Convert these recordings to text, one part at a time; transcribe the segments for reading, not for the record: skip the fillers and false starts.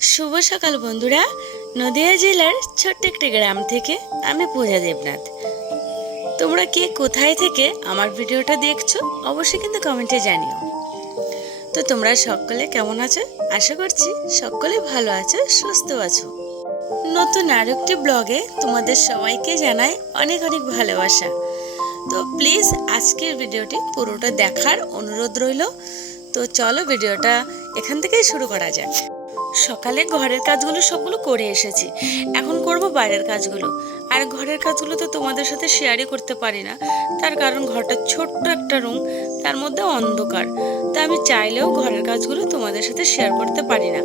শুভ সকাল বন্ধুরা। নদিয়া জেলার ছোট্ট একটি গ্রাম থেকে আমি পূজা দেবনাথ। তোমরা কে কোথায় থেকে আমার ভিডিওটা দেখছো অবশ্যই কিন্তু কমেন্টে জানিও। তো তোমরা সকলে কেমন আছো? আশা করছি সকলে ভালো আছো, সুস্থ আছো। নতুন আরেকটি ব্লগে তোমাদের সবাইকে জানাই অনেক অনেক ভালোবাসা। তো প্লিজ আজকের ভিডিওটি পুরোটা দেখার অনুরোধ রইল। তো চলো ভিডিওটা এখান থেকেই শুরু করা যাক। সকালে ঘরের কাজগুলো সবগুলো করে এসেছি, এখন করব বাইরের কাজগুলো। আর ঘরের কাজগুলো তো তোমাদের সাথে শেয়ারই করতে পারি না, তার কারণ ঘরটা ছোট্ট একটা রুম, তার মধ্যে অন্ধকার। তা আমি চাইলেও ঘরের কাজগুলো তোমাদের সাথে শেয়ার করতে পারি না।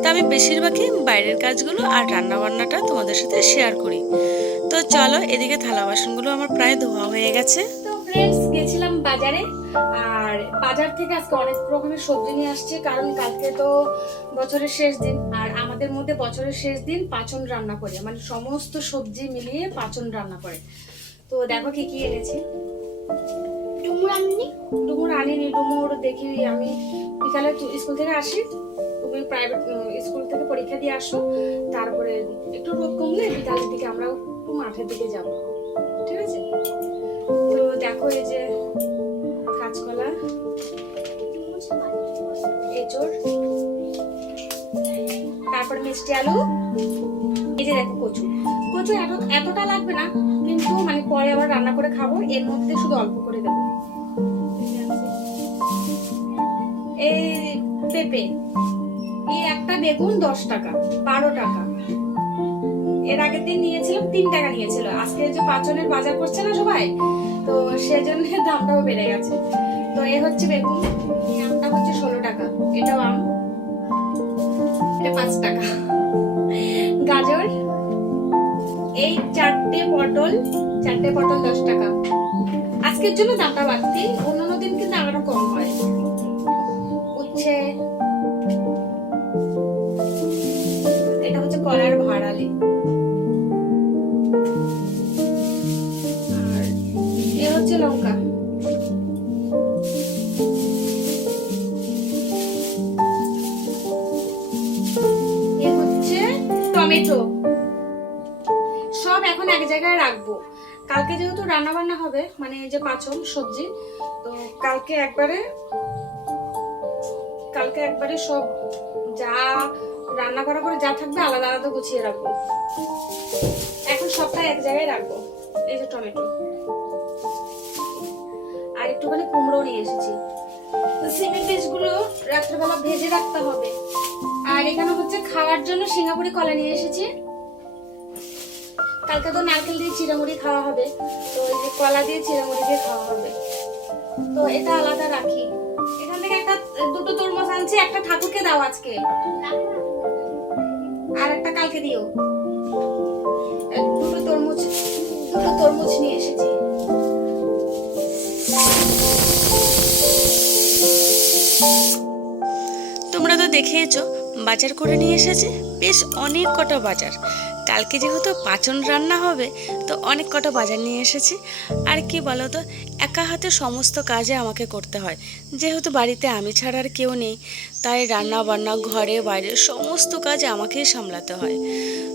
তা আমি বেশিরভাগই বাইরের কাজগুলো আর রান্নাবান্নাটা তোমাদের সাথে শেয়ার করি। তো চলো, এদিকে থালা বাসনগুলো আমার প্রায় ধোয়া হয়ে গেছে। তো ফ্রেন্ডস, গেছিলাম বাজারে। আর বাজার থেকে আজকে অনেক রকমের সবজি নিয়ে আসছে, কারণ কালকে তো বছরের শেষ দিন। আর আমাদের মধ্যে বছরের শেষ দিন পাঁচন রান্না করে, মানে সমস্ত সবজি মিলিয়ে পাঁচন রান্না করে। তো দেখো কি কি এনেছি। ডুমুর আনিনি। ডুমুর দেখি আমি বিকালে স্কুল থেকে আসি, তুমি প্রাইভেট স্কুল থেকে পরীক্ষা দিয়ে আসো, তারপরে একটু রোদ কমলে বিকালের দিকে আমরা একটু মাঠের দিকে যাব, ঠিক আছে? তো দেখো, এই যে কাঁচকলা, এঁচড়, তারপর মিষ্টি আলু, এই যে দেখো কচু। কচু এতটা লাগবে না, কিন্তু মানে পরে আবার রান্না করে খাবো, এর মধ্যে শুধু অল্প করে দেবো। এই পেঁপে, এই একটা বেগুন 10 টাকা, 12 টাকা। এর আগের দিন নিয়েছিলাম 3 টাকা নিয়েছিল। আজকে যে পাঁচনের বাজার করছে না সবাই, তো সেজন্য দামটাও বেড়ে গেছে। তো এ হচ্ছে বেগুন, এই আমটা হচ্ছে 16 টাকা, এটাও আম, এটা 5 টাকা। গাজর, এই চারটে পটল 10 টাকা। আজকের জন্য দামটা বাড়তি, অন্যান্য দিন কিন্তু আরো কম হয়। উচ্ছে, এটা হচ্ছে কলার ভাড়ালি, আর এ হচ্ছে লঙ্কা। এ হচ্ছে টমেটো। সব এখন এক জায়গায় রাখবো, কালকে যেহেতু রান্না বান্না হবে, মানে এই যে পাঁচন সবজি, তো কালকে একবারে সব যা রান্না করার পরে যা থাকবে আলাদা আলাদা গুছিয়ে রাখবো। এখন সবটা এক জায়গায় রাখবো। এই যে টমেটো, আর একটুখানি কুমড়ো নিয়ে এসেছি। তো সিমের বীজগুলো রাত্রেবেলা ভেজে রাখতে হবে। আর এখানে হচ্ছে খাওয়ার জন্য সিঙ্গাপুরি কলা নিয়ে এসেছি। কালকে তো নারকেল দিয়ে চিড়ামুড়ি খাওয়া হবে, তো এই যে কলা দিয়ে চিড়ামুড়ি দিয়ে খাওয়া হবে, তো এটা আলাদা রাখি। এখান থেকে দুটো তরমুজ আনছি, একটা ঠাকুরকে দাও আজকে, আর একটা কালকে দিও। দুটো তরমুজ নিয়ে এসেছি। তোমরা তো দেখেইছো বাজার করে নিয়ে এসেছে, বেশ অনেক কটা বাজার। কালকে যেহেতু পাঁচন রান্না হবে, তো অনেক কটা বাজার নিয়ে এসেছি। আর কি বলো তো, একা হাতে সমস্ত কাজে আমাকে করতে হয়, যেহেতু বাড়িতে আমি ছাড়া আর কেউ নেই, তাই রান্না বান্না ঘরে বাইরে সমস্ত কাজ আমাকেই সামলাতে হয়।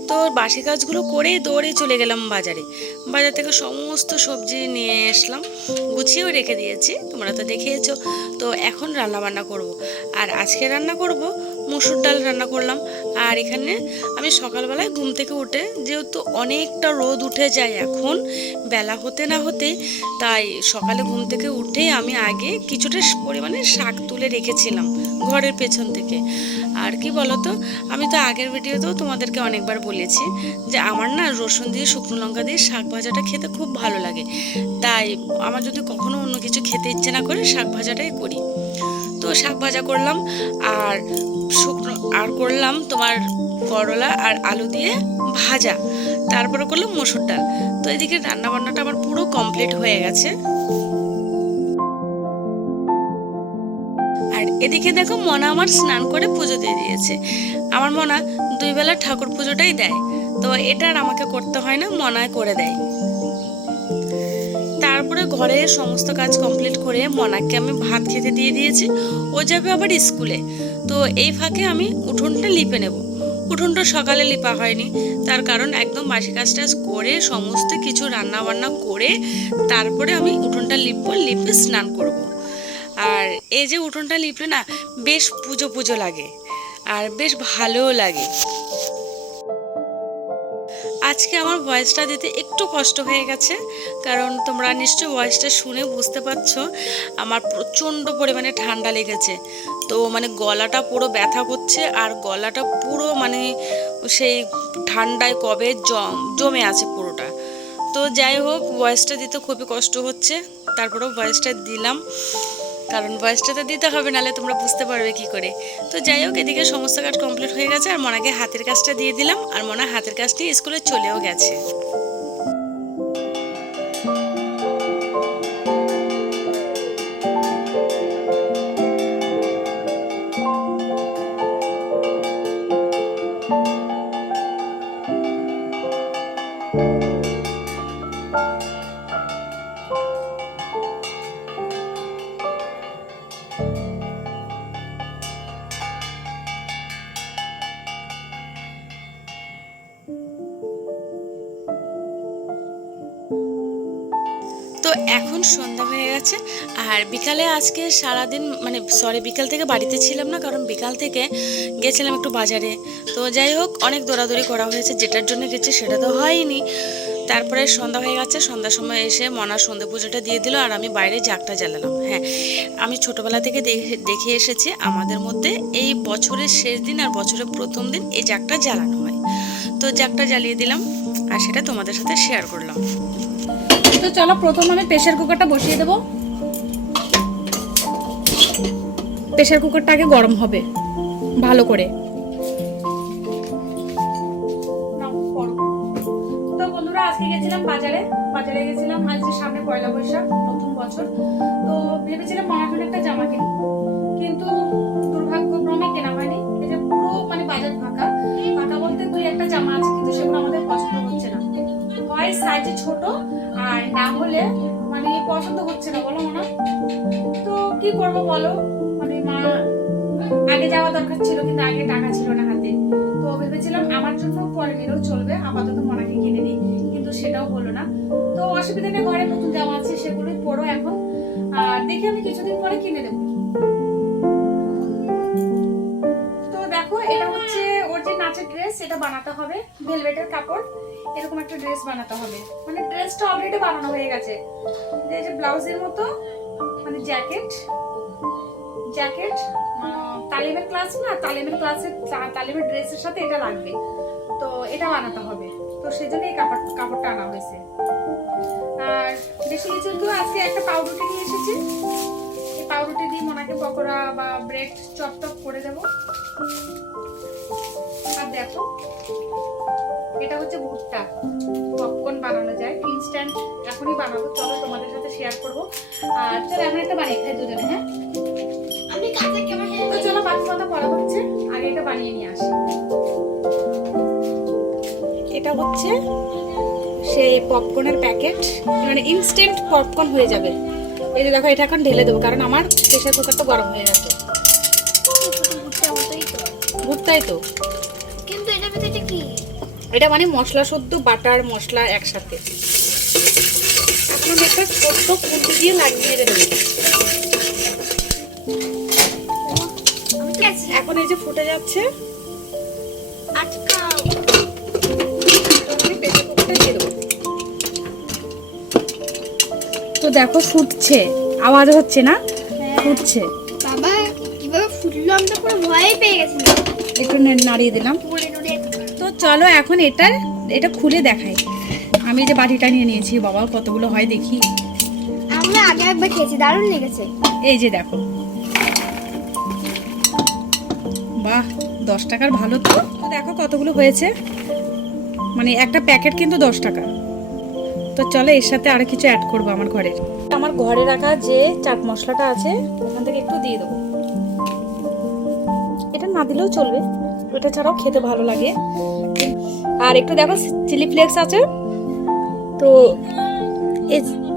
তো বাসি কাজগুলো করেই দৌড়ে চলে গেলাম বাজারে। বাজার থেকে সমস্ত সবজি নিয়ে আসলাম, গুছিয়েও রেখে দিয়েছি, তোমরা তো দেখিয়েছো। তো এখন রান্না বান্না করব। আর আজকে রান্না করব মুসুর ডাল রান্না করলাম। আর এখানে আমি সকালবেলায় ঘুম থেকে উঠে, যেহেতু অনেকটা রোদ উঠে যায় এখন বেলা হতে না হতেই, তাই সকালে ঘুম থেকে উঠেই আমি আগে কিছুটা পরিমাণে শাক তুলে রেখেছিলাম ঘরের পেছন থেকে। আর কি বলতো, আমি তো আগের ভিডিওতেও তোমাদেরকে অনেকবার বলেছি যে আমার না রসুন দিয়ে শুকনো লঙ্কা দিয়ে শাক ভাজাটা খেতে খুব ভালো লাগে। তাই আমার যদি কখনো অন্য কিছু খেতে ইচ্ছে না করে, শাক ভাজাটাই করি। তো শাক ভাজা করলাম, আর করলাম তোমার করলা আর আলু দিয়ে ভাজা, তারপরে করলাম মসুর ডাল। তো এদিকে রান্না বান্নাটা আমার পুরো কমপ্লিট হয়ে গেছে। আর এদিকে দেখো, মনা আমার স্নান করে পুজো দিয়ে দিয়েছে। আমার মনা 2 বেলা ঠাকুর পুজোটাই দেয়, তো এটা আর আমাকে করতে হয় না, মনায় করে দেয়। তারপরে ঘরে সমস্ত কাজ কমপ্লিট করে মনাকে আমি ভাত খেতে দিয়ে দিয়েছি, ও যাবে আবার স্কুলে। তো এই ফাঁকে আমি উঠোনটা লিপে নেব। উঠোনটা সকালে লিপা হয়নি, তার কারণ একদম বাসি কাজ টাজ করে সমস্ত কিছু রান্না বান্না করে তারপরে আমি উঠোনটা লিপবো, লিপে স্নান করব। আর এই যে উঠোনটা লিপলে না বেশ পুজো পুজো লাগে আর বেশ ভালোও লাগে। আজকে আমার ভয়েসটা দিতে একটু কষ্ট হয়ে গেছে, কারণ তোমরা নিশ্চয়ই ভয়েসটা শুনে বুঝতে পারছো আমার প্রচণ্ড পরিমাণে ঠান্ডা লেগেছে। তো মানে গলাটা পুরো ব্যথা করছে আর গলাটা পুরো মানে সেই ঠান্ডায় কবে জমে আছে পুরোটা। তো যাই হোক, ভয়েসটা দিতে খুবই কষ্ট হচ্ছে, তারপরেও ভয়েসটা দিলাম, কারণ ভয়েসটা তো দিতে হবে, নাহলে তোমরা বুঝতে পারবে কি করে। তো যাই হোক, এদিকে সমস্ত কাজ কমপ্লিট হয়ে গেছে আর মনাকে হাতের কাজটা দিয়ে দিলাম, আর মনা হাতের কাজ নিয়ে স্কুলে চলেও গেছে। তো এখন সন্ধ্যা হয়ে গেছে আর বিকালে আজকে সারাদিন মানে বিকাল থেকে বাড়িতে ছিলাম না, কারণ বিকাল থেকে গেছিলাম একটু বাজারে। তো যাই হোক, অনেক দৌড়াদৌড়ি করা হয়েছে, যেটার জন্য গেছি সেটা তো হয়নি। তারপরে সন্ধ্যা হয়ে গেছে, সন্ধ্যার সময় এসে মনা সন্ধ্যে পুজোটা দিয়ে দিল আর আমি বাইরে জাগটা জ্বালালাম। হ্যাঁ, আমি ছোটোবেলা থেকে দেখে এসেছি আমাদের মধ্যে এই বছরের শেষ দিন আর বছরের প্রথম দিন এই জাগটা জ্বালানো হয়। তো জাগটা জ্বালিয়ে দিলাম আর সেটা তোমাদের সাথে শেয়ার করলাম। তো চলো, প্রথম আমি প্রেসার কুকারটা বসিয়ে দেবো। প্রেসার কুকারটা আগে গরম হবে ভালো করে। তো বন্ধুরা, আজকে গেছিলাম বাজারে গেছিলাম। আজকে সামনে পয়লা বৈশাখ, নতুন বছর। তো ভেবেছিলাম মামার জন্য একটা জামা কিনবো, কিন্তু দুর্ভাগ্যক্রমে কেনা হয়নি। এই যে পুরো মানে বাজার ফাঁকা বলতে দুই একটা জামা আছে, কিন্তু সেগুলো আমাদের পছন্দ হচ্ছে না। হয় সাইজে ছোট আর না হলে মানে পছন্দ হচ্ছে না, বলো না। তো কি করবো বলো, মানে মা আগে যাওয়া দরকার ছিল, কিন্তু আগে টাকা ছিল না হাতে। তো ভেবেছিলাম আমার জন্য পরে নিলেও চলবে, আপাতত মনাকে কিনে দিই, কিন্তু সেটাও হলো না। তো অসুবিধা নেই, ঘরে নতুন জামা আছে, সেগুলোই পরো এখন। আর দেখি আমি কিছুদিন পরে কিনে দেবো। তো দেখো, এটা হচ্ছে ওর যে নাচের ড্রেস, এটা বানাতে হবে ভেলভেটের কাপড়, এরকম একটা ড্রেস বানাতে হবে। মানে ড্রেসটা অলরেডি বানানো হয়ে গেছে, এই যে ব্লাউজের মতো, মানে জ্যাকেট তালিমের ক্লাস না, তালিমের ড্রেসের সাথে এটা লাগবে। তো এটা বানাতে হবে, তো সেজন্য এই কাপড়টা আনা হয়েছে। আর বেশি কিছু তো, আজকে একটা পাউরুটি নিয়ে এসেছি, এই পাউরুটি দিয়ে মনাকে পকোড়া বা ব্রেড চপ করে দেবো। আর দেখো, এটা হচ্ছে ভুট্টা পপকর্ন বানানো যায়, ইনস্ট্যান্ট এখনই বানাবো। চলো তোমাদের সাথে শেয়ার করবো। আর চলো এখন একটা বানিয়ে খাই দুজনে। হ্যাঁ, তো চলো, বাকি কথা পড়া হচ্ছে, আগে এটা বানিয়ে নিয়ে আসি। এটা হচ্ছে সেই পপকর্নের প্যাকেট, মানে ইনস্ট্যান্ট পপকর্ন হয়ে যাবে। এই যে দেখো, এটা এখন ঢেলে দেবো, কারণ আমার প্রেসার কুকারটা গরম হয়ে গেছে। ভুট্টাই তো, কিন্তু এটা ভিতরে কি? এটা মানে মশলা শুদ্ধ, বাটার মশলা একসাথে। এখন একটা ছোট্ট খুন্তি দিয়ে লাগিয়ে দেবো। এখন এই যে ফুটে যাচ্ছে, আটকাও। তো দেখো ফুটছে, আওয়াজ হচ্ছে না? ফুটছে। বাবা কিভাবে ফুটলো, আমি তো পুরো ভয় পেয়ে গেছিলাম। একটু নাড়িয়ে দিলাম। তো চলো এখন এটা খুলে দেখাই। আমি যে বাটিটা নিয়ে নিয়েছি, বাবা কতগুলো হয় দেখি। আমরা আগে একবার খেয়েছি, দারুণ লেগেছে। এই যে দেখো, বাহ, 10 টাকার ভালো। তো দেখো কতগুলো হয়েছে, মানে একটা প্যাকেট কিন্তু 10 টাকা। তো চলো এর সাথে আরো কিছু অ্যাড করবো আমার ঘরে রাখা যে চাট মশলাটা আছে, ওখান থেকে একটু দিয়ে দেবো। এটা না দিলেও চলবে, ওটা ছাড়াও খেতে ভালো লাগে। আর একটু দেখো চিলি ফ্লেক্স আছে, তো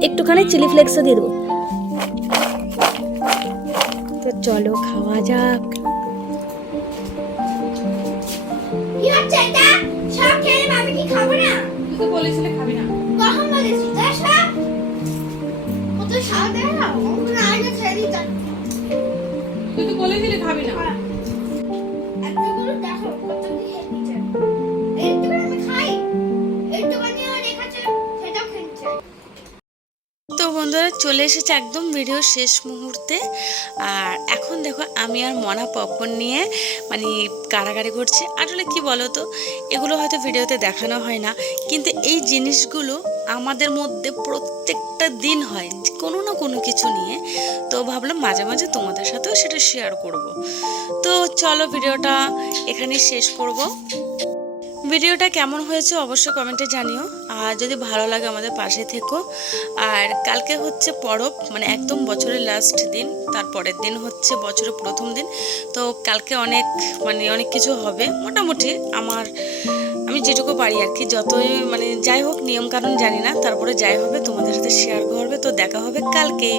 একটুখানি চিলি ফ্লেক্সও দিয়ে দেবো। তো চলো খাওয়া যাক। হচ্ছে এটা? সব খেয়ে আমি কি খাবো না? তুই তো বলেছিলে খাবি না। কখন বলেছি? দেখ সব। কত সাল দেয় না? ওগুলো আগে ছেড়ে দিতাম। তুই তো বলেছিলে খাবি না। এতগুলো দেখো কত কি খেয়ে নিচ্ছে। এইটুকু আমি খাই। এইটুকুনি আর রেখেছে সেটাও খেয়েছে। তো বন্ধুরা চলে এসেছে একদম ভিডিও শেষ মুহূর্তে। আর এখন দেখো আমি আর মনা পপকর্ন নিয়ে মানে কাড়াকাড়ি করছি। আসলে কি বলো তো, এগুলো হয়তো ভিডিওতে দেখানো হয় না, কিন্তু এই জিনিসগুলো আমাদের মধ্যে প্রত্যেকটা দিন হয় কোনো না কোনো কিছু নিয়ে। তো ভাবলাম মাঝে মাঝে তোমাদের সাথেও সেটা শেয়ার করব। তো চলো ভিডিওটা এখানে শেষ করব। ভিডিওটা কেমন হয়েছে অবশ্যই কমেন্টে জানিও। আর যদি ভালো লাগে আমাদের পাশে থেকো। আর কালকে হচ্ছে পরব, মানে একদম বছরের লাস্ট দিন, তারপরের দিন হচ্ছে বছরের প্রথম দিন। তো কালকে অনেক কিছু হবে মোটামুটি। আমি যেটুকু পারি আর কি, যতই যাই হোক নিয়ম কানুন জানি না, তারপরে যাই হবে তোমাদের সাথে শেয়ার করবে। তো দেখা হবে কালকে।